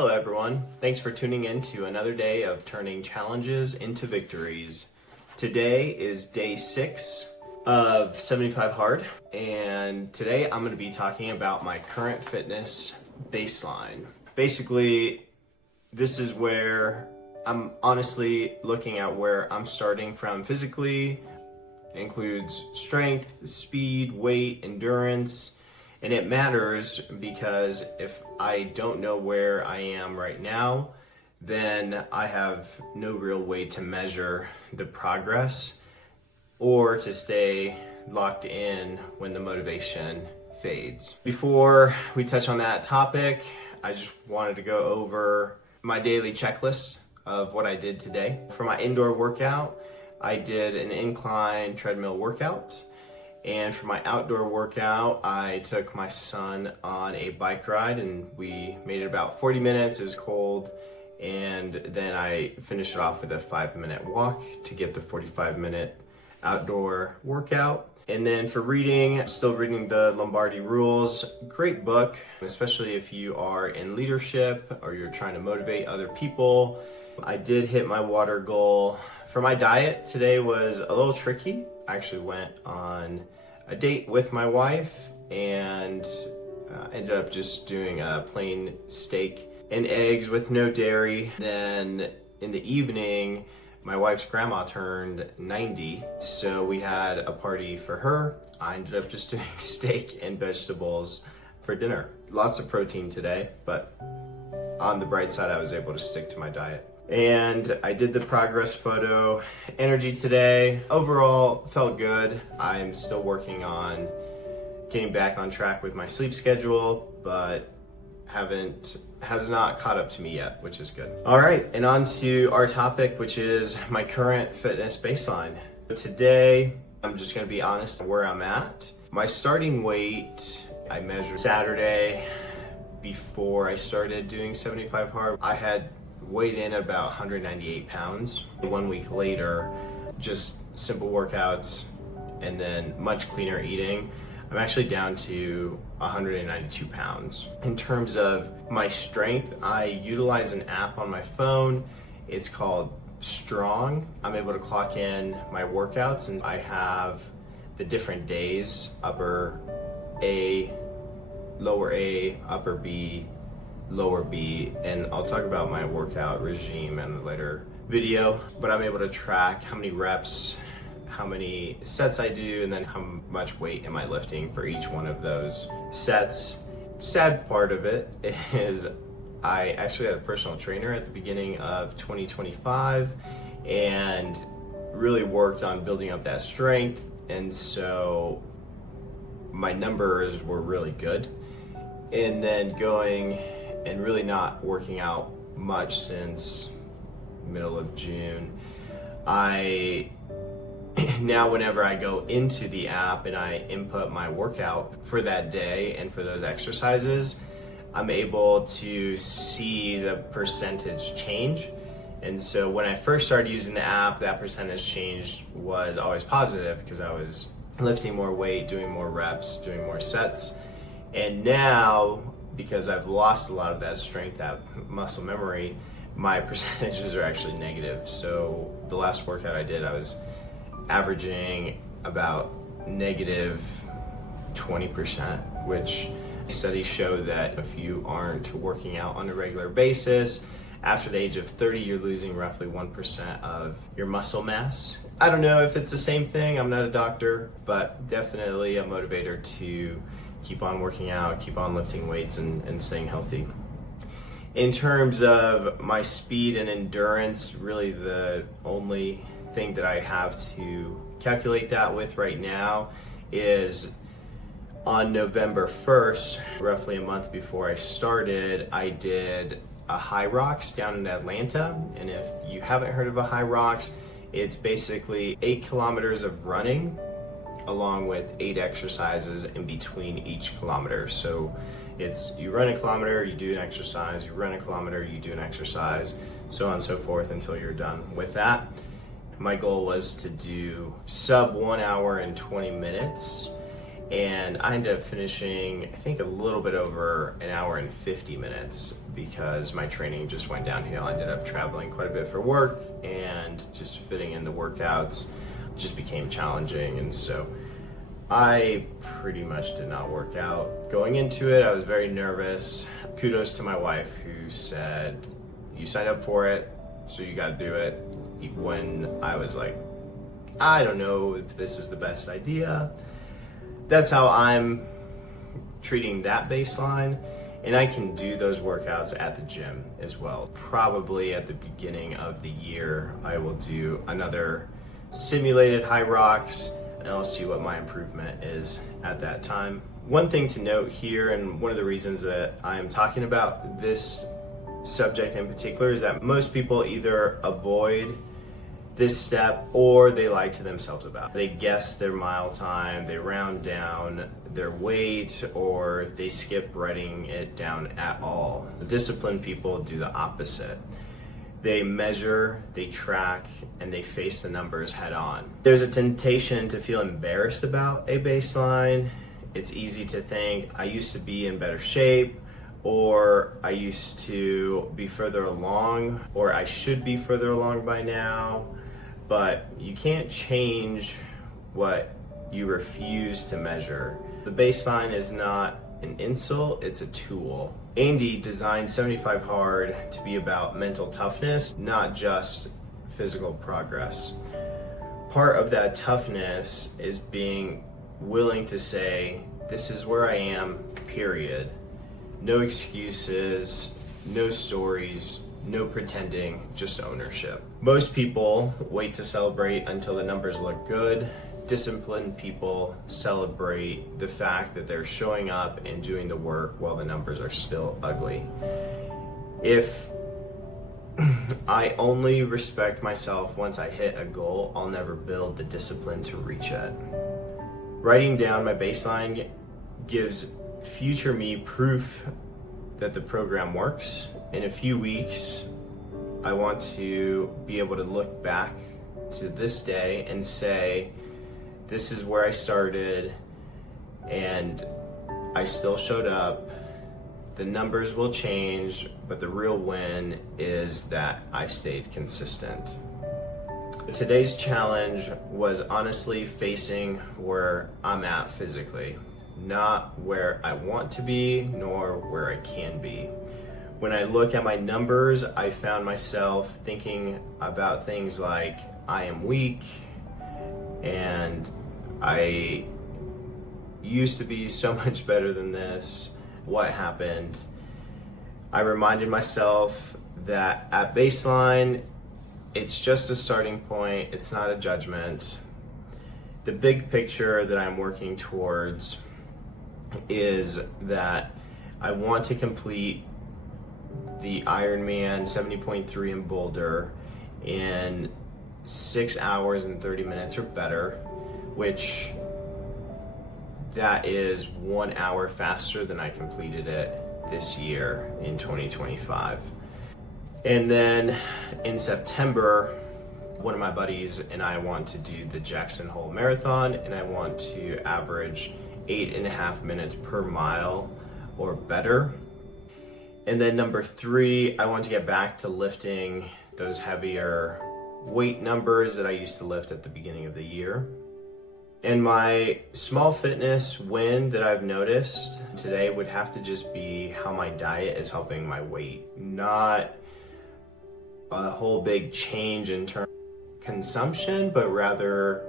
Hello everyone, thanks for tuning in to another day of turning challenges into victories. Today is day 6 of 75 Hard, and today I'm going to be talking about my current fitness baseline. Basically, this is where I'm honestly looking at where I'm starting from physically. It includes strength, speed, weight, endurance. And it matters because if I don't know where I am right now, then I have no real way to measure the progress or to stay locked in when the motivation fades. Before we touch on that topic, I just wanted to go over my daily checklist of what I did today. For my indoor workout, I did an incline treadmill workout. And for my outdoor workout, I took my son on a bike ride and we made it about 40 minutes. It was cold. And then I finished it off with a 5-minute walk to get the 45-minute outdoor workout. And then for reading, I'm still reading the Lombardi Rules. Great book, especially if you are in leadership or you're trying to motivate other people. I did hit my water goal. For my diet, today was a little tricky. I actually went on a date with my wife and ended up just doing a plain steak and eggs with no dairy. Then in the evening, my wife's grandma turned 90, so we had a party for her. I ended up just doing steak and vegetables for dinner. Lots of protein today, but on the bright side, I was able to stick to my diet. And I did the progress photo energy today. Overall, felt good. I'm still working on getting back on track with my sleep schedule, but has not caught up to me yet, which is good. All right, and on to our topic, which is my current fitness baseline. Today, I'm just gonna be honest where I'm at. My starting weight, I measured Saturday before I started doing 75 Hard. I had weighed in about 198 pounds. 1 week later, just simple workouts and then much cleaner eating, I'm actually down to 192 pounds. In terms of my strength, I utilize an app on my phone. It's called Strong. I'm able to clock in my workouts and I have the different days, upper A, lower A, upper B, lower B, and I'll talk about my workout regime in a later video, but I'm able to track how many reps, how many sets I do, and then how much weight am I lifting for each one of those sets. Sad part of it is I actually had a personal trainer at the beginning of 2025 and really worked on building up that strength, and so my numbers were really good. And then going and really not working out much since middle of June. Now whenever I go into the app and I input my workout for that day and for those exercises, I'm able to see the percentage change. And so when I first started using the app, that percentage change was always positive because I was lifting more weight, doing more reps, doing more sets. And now, because I've lost a lot of that strength, that muscle memory, my percentages are actually negative. So the last workout I did, I was averaging about negative 20%, which studies show that if you aren't working out on a regular basis, after the age of 30, you're losing roughly 1% of your muscle mass. I don't know if it's the same thing, I'm not a doctor, but definitely a motivator to keep on working out, keep on lifting weights and staying healthy. In terms of my speed and endurance, really the only thing that I have to calculate that with right now is on November 1st, roughly a month before I started, I did a Hyrox down in Atlanta. And if you haven't heard of a Hyrox, it's basically 8 kilometers of running along with 8 exercises in between each kilometer. So it's you run a kilometer, you do an exercise, you run a kilometer, you do an exercise, so on and so forth until you're done with that. My goal was to do sub 1 hour and 20 minutes. And I ended up finishing, I think, a little bit over an hour and 50 minutes because my training just went downhill. I ended up traveling quite a bit for work, and just fitting in the workouts just became challenging. And so I pretty much did not work out. Going into it, I was very nervous. Kudos to my wife, who said, "You signed up for it, so you got to do it." When I was like, I don't know if this is the best idea. That's how I'm treating that baseline, and I can do those workouts at the gym as well. Probably at the beginning of the year, I will do another simulated Hyrox, and I'll see what my improvement is at that time. One thing to note here, and one of the reasons that I am talking about this subject in particular, is that most people either avoid this step or they lie to themselves about it. They guess their mile time, they round down their weight, or they skip writing it down at all. The disciplined people do the opposite. They measure, they track, and they face the numbers head on. There's a temptation to feel embarrassed about a baseline. It's easy to think, I used to be in better shape, or I used to be further along, or I should be further along by now. But you can't change what you refuse to measure. The baseline is not an insult, it's a tool. Andy designed 75 Hard to be about mental toughness, not just physical progress. Part of that toughness is being willing to say, this is where I am, period. No excuses, no stories, no pretending, just ownership. Most people wait to celebrate until the numbers look good. Disciplined people celebrate the fact that they're showing up and doing the work while the numbers are still ugly. If I only respect myself once I hit a goal, I'll never build the discipline to reach it. Writing down my baseline gives future me proof that the program works. In a few weeks, I want to be able to look back to this day and say, this is where I started and I still showed up. The numbers will change, but the real win is that I stayed consistent. Today's challenge was honestly facing where I'm at physically, not where I want to be, nor where I can be. When I look at my numbers, I found myself thinking about things like, I am weak, and I used to be so much better than this. What happened? I reminded myself that at baseline, it's just a starting point, it's not a judgment. The big picture that I'm working towards is that I want to complete the Ironman 70.3 in Boulder in 6 hours and 30 minutes or better, which that is 1 hour faster than I completed it this year in 2025. And then in September, one of my buddies and I want to do the Jackson Hole Marathon, and I want to average 8.5 minutes per mile or better. And then number 3, I want to get back to lifting those heavier weight numbers that I used to lift at the beginning of the year. And my small fitness win that I've noticed today would have to just be how my diet is helping my weight, not a whole big change in terms of consumption, but rather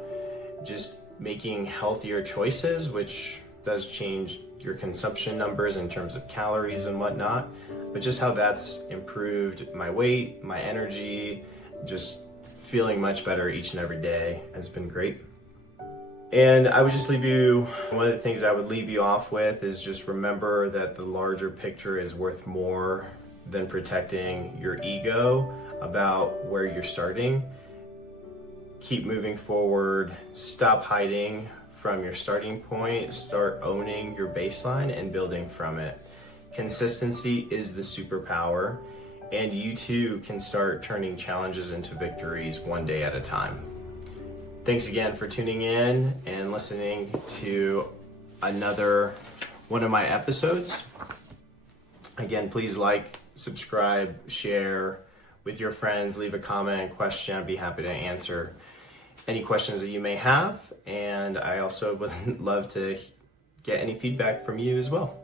just making healthier choices, which does change your consumption numbers in terms of calories and whatnot, but just how that's improved my weight, my energy, just feeling much better each and every day has been great. And I would just leave you, one of the things I would leave you off with is just remember that the larger picture is worth more than protecting your ego about where you're starting. Keep moving forward, stop hiding from your starting point, start owning your baseline and building from it. Consistency is the superpower, and you too can start turning challenges into victories one day at a time. Thanks again for tuning in and listening to another one of my episodes. Again, please like, subscribe, share with your friends, leave a comment, question. I'd be happy to answer any questions that you may have. And I also would love to get any feedback from you as well.